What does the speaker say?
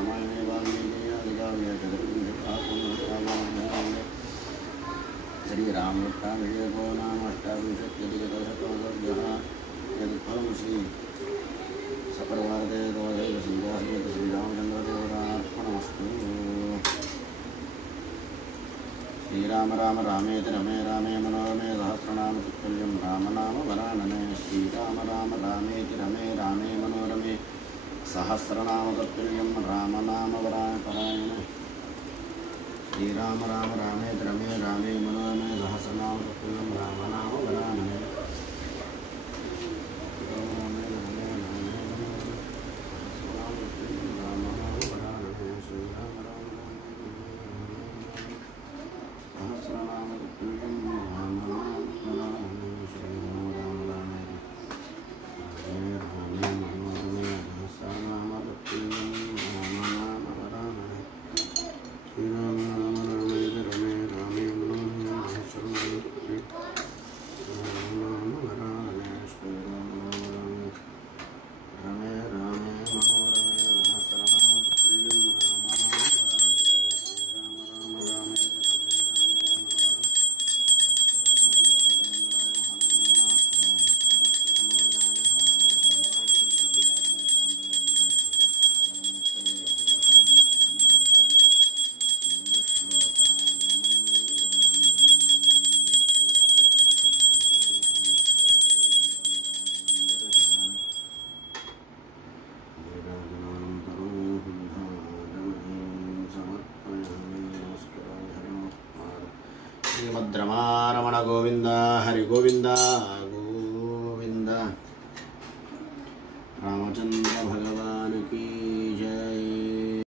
रामायणे वाल्मीकि आदिकाव्ये चतुर्विंशतिः श्रीरामवृत्ताभिषेको नाम अष्टाविंशत्यधिकशतवर्षः यदुत्फलं श्री सपर्वार्ते दोषैव सीतासमेत श्रीरामचन्द्रदेवतार्पणमस्तु। श्रीराम राम रामेति रमे रामे मनोरमे सहस्रनाम तत्तुल्यं रामनाम वरानने। श्रीराम राम रामेति रमे रामे मनोरमे सहस्रनाम तत्तुल्यं रामनाम वरानपरायणे। श्रीराम राम रामेति रमे रामे मनोरमे सहस्रनाम तत्तुल्यं रामनाम वरानने। श्रीमद्रमारमण गोविंद हरि गोविंद